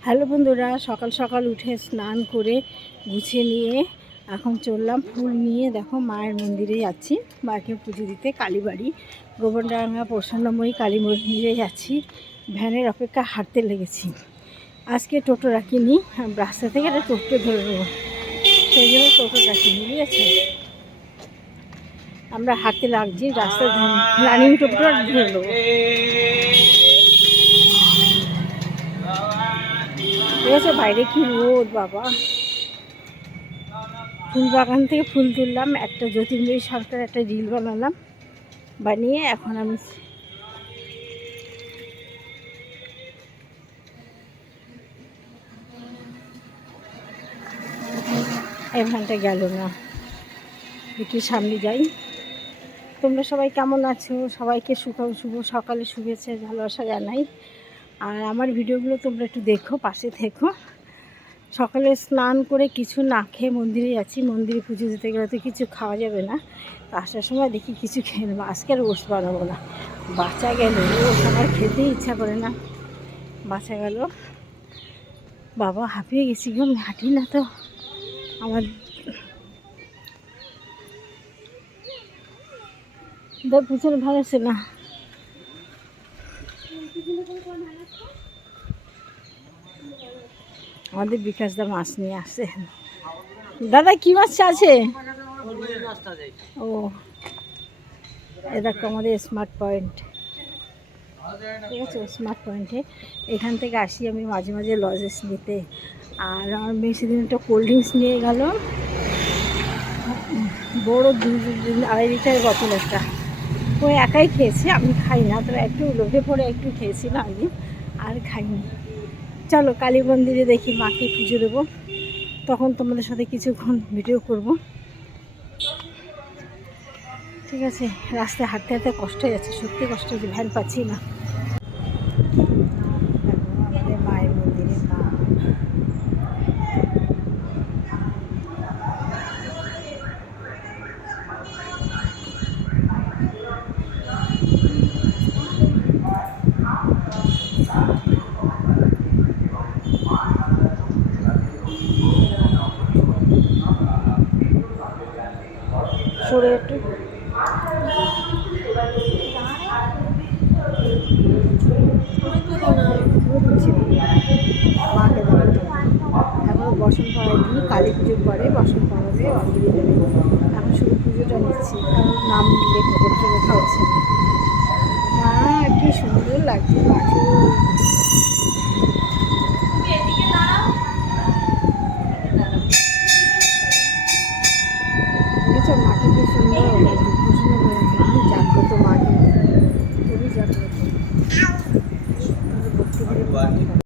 Hello বন্ধুরা, সকাল সকাল উঠে স্নান করে গুছিয়ে নিয়ে এখন চললাম ফুল নিয়ে। দেখো মায়ের মন্দিরে যাচ্ছি, মাকে পুজো দিতে। কালীবাড়ি গোবরডাঙ্গা প্রসন্নময়ী কালী মন্দিরে যাচ্ছি। ভ্যানের অপেক্ষা হাঁটতে লেগেছি। আজকে টোটো রাখিনি, রাস্তা থেকে একটা টোটো ধরে নেবো, সেই জন্য টোটো রাখিনি, বুঝেছি। আমরা হাঁটতে লাগছি, রাস্তা রানিং টোটো ধরে নেবো। ঠিক আছে, বাইরে কি রোদ বাবা। ফুল বাগান থেকে ফুল তুললাম, একটা জ্যোতির্ময়ী সরকার একটা রিল বানালাম, বানিয়ে এখন আমি এখানটা গেল না, একটু সামনে যাই। তোমরা সবাই কেমন আছো? সবাইকে শুভ সকালে শুভেচ্ছা ভালোবাসা জানাই। আর আমার ভিডিওগুলো তোমরা একটু দেখো, পাশে থেকো। সকালে স্নান করে কিছু না খেয়ে মন্দিরে যাচ্ছি। মন্দিরে পুজো দিতে গেলে তো কিছু খাওয়া যাবে না, আসার সময় দেখি কিছু খেয়ে নেবো। আজকে আর ওটস বানাবো না, বাচ্চা গেল। ওটস আমার খেতেই ইচ্ছা করে না, বাচ্চা গেল। বাবা হাঁপিয়ে গেছি গো, হাঁটি না তো। আমার পিছনে ভালো আছে না। আমাদের বিকাশদা মাছ নিয়ে আসে। দাদা কি মাছ আছে? ও, এ দেখো আমাদের স্মার্ট পয়েন্ট। ঠিক আছে, স্মার্ট পয়েন্টে এখান থেকে আসি আমি মাঝে মাঝে লজেস নিতে। আর আমার মেয়ে সেদিন একটা কোল্ড ড্রিঙ্কস নিয়ে গেল, বড় 2.5 লিটার বোতল একটা। ও একাই খেয়েছে, আমি খাই না, তবে একটু লোভে পড়ে একটু খেয়েছিলাম আমি, আর খাইনি। চলো কালী মন্দিরে দেখি মাকে পুজো দেবো, তখন তোমাদের সাথে কিছুক্ষণ ভিডিও করব। ঠিক আছে, রাস্তায় হাঁটতে হাঁটতে কষ্ট হয়ে যাচ্ছে, সত্যি কষ্ট হচ্ছে, ভ্যান পাচ্ছি না। আমাদের মায়ের মন্দিরে মা। সরে একটু মাকে দেখাতে এখনও বসন পড়ায়নি, কালী পুজোর পরে বসন পড়াবে, অঞ্জলি দেবে। এখন শুধু পুজোটা নিচ্ছি, কারণ নাম লেখা করতে লেখা হচ্ছে না। মা কি সুন্দর লাগছে মাকে। দেখেছো মাকে কি সুন্দর, প্রসন্ন জাগ্রত মাকে